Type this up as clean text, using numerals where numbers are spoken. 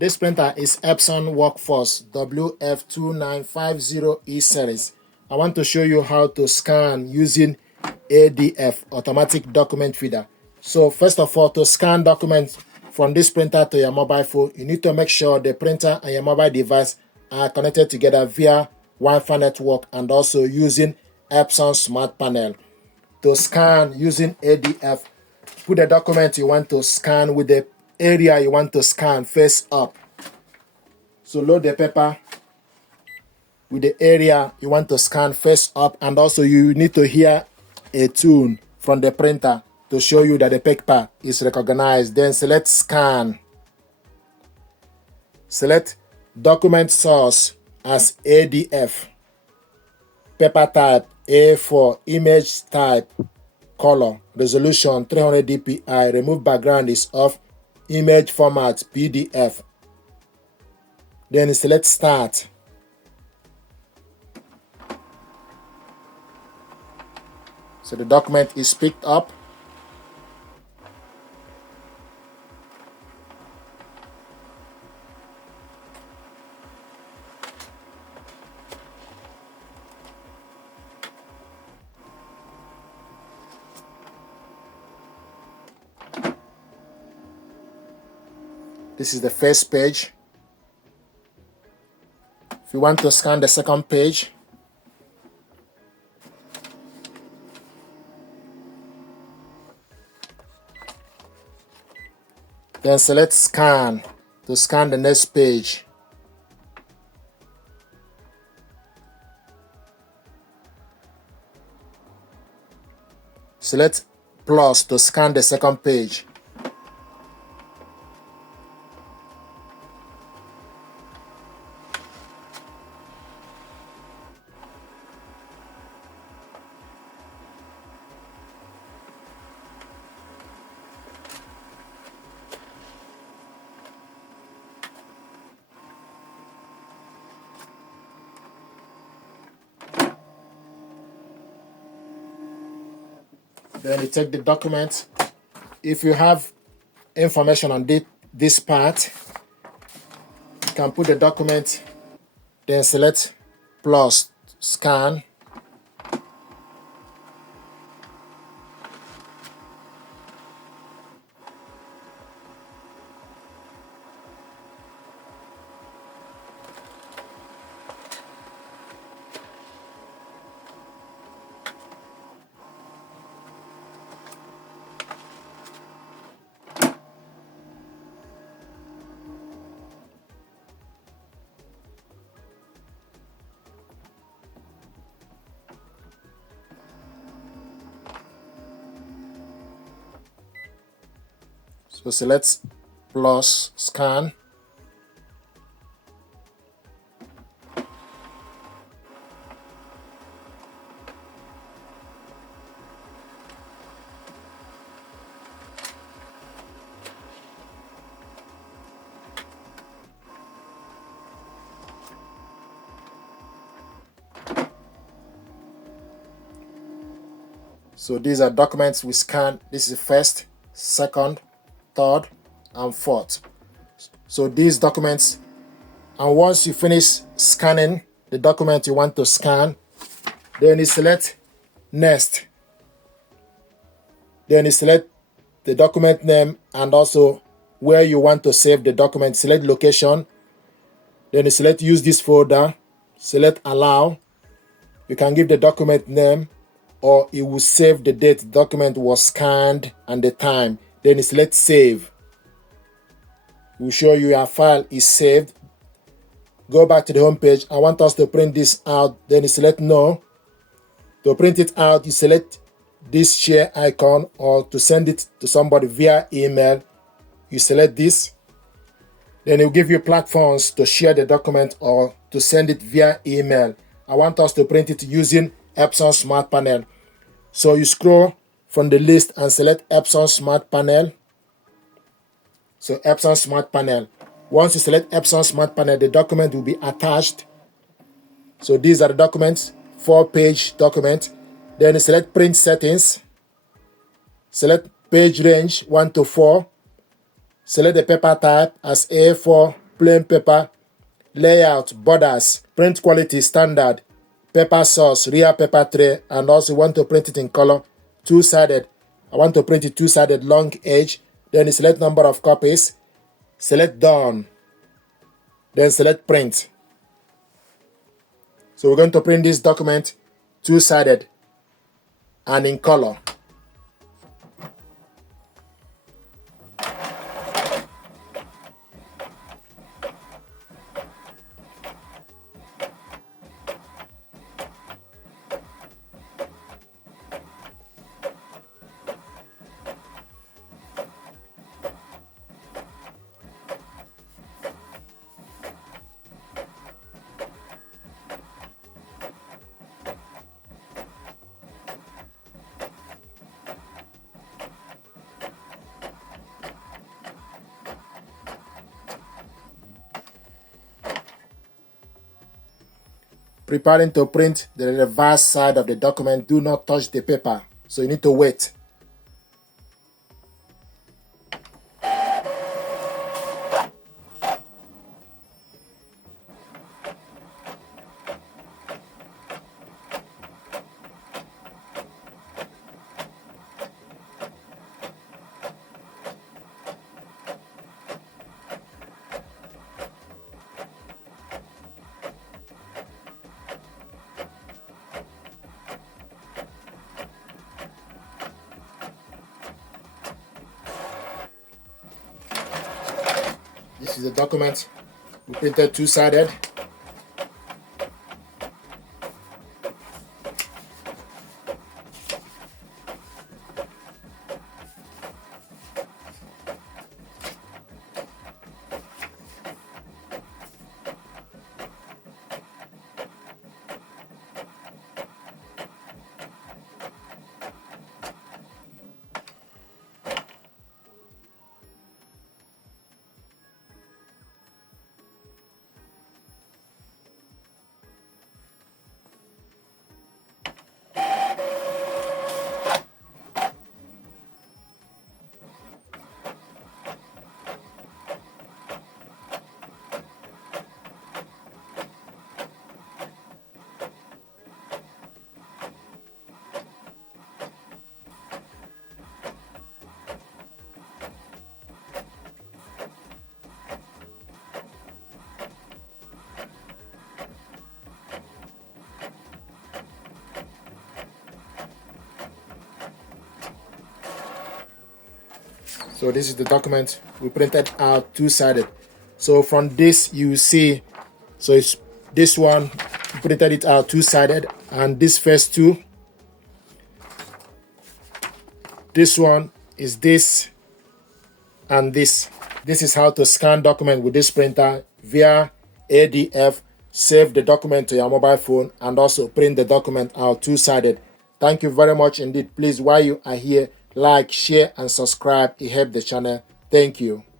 This printer is Epson Workforce WF-2950 series. I want to show you how to scan using ADF, automatic document feeder. So first of all, to scan documents from this printer to your mobile phone, you need to make sure the printer and your mobile device are connected together via Wi-Fi network and also using Epson Smart Panel. To scan using ADF, put the document you want to scan with the area you want to scan face up. So load the paper with the area you want to scan face up, and also you need to hear a tune from the printer to show you that the paper is recognized. Then select scan. Select document source as ADF. Paper type A4, image type color, resolution 300 dpi, remove background is off, image format PDF. Then select start. So the document is picked up. This is the first page. If you want to scan the second page, then select scan to scan the next page. Select plus to scan the second page. Then you take the document. If you have information on this part, you can put the document, then select plus scan. So select plus scan. So these are documents we scan. This is first, second, third, and fourth. So these documents, and once you finish scanning the document you want to scan, then you select next. Then you select the document name and also where you want to save the document. Select location. Then you select use this folder. Select allow. You can give the document name, or it will save the date the document was scanned and the time. Then you select save. It will show you your file is saved. Go back to the home page. I want us to print this out. Then you select no. To print it out, you select this share icon, or to send it to somebody via email, you select this. Then it will give you platforms to share the document or to send it via email. I want us to print it using Epson Smart Panel. So you scroll from the list and select Epson Smart Panel. So Epson Smart Panel. Once you select Epson Smart Panel, the document will be attached. So these are the documents, 4-page document. Then you select print settings. Select page range 1 to 4. Select the paper type as A4 plain paper, layout, borders, print quality standard, paper source, real paper tray, and also want to print it in color, two-sided. I want to print it two-sided, long edge. Then you select number of copies, select done, then select print. So we're going to print this document two-sided and in color. Preparing to print the reverse side of the document. Do not touch the paper, so you need to wait. This is the document we printed two-sided. So this is the document we printed out two-sided. So from this you see, so it's this one, we printed it out two-sided, and this first two, this one is this and this. This is how to scan document with this printer via ADF, save the document to your mobile phone, and also print the document out two-sided. Thank you very much indeed. Please, while you are here, like, share, and subscribe. It helps the channel. Thank you.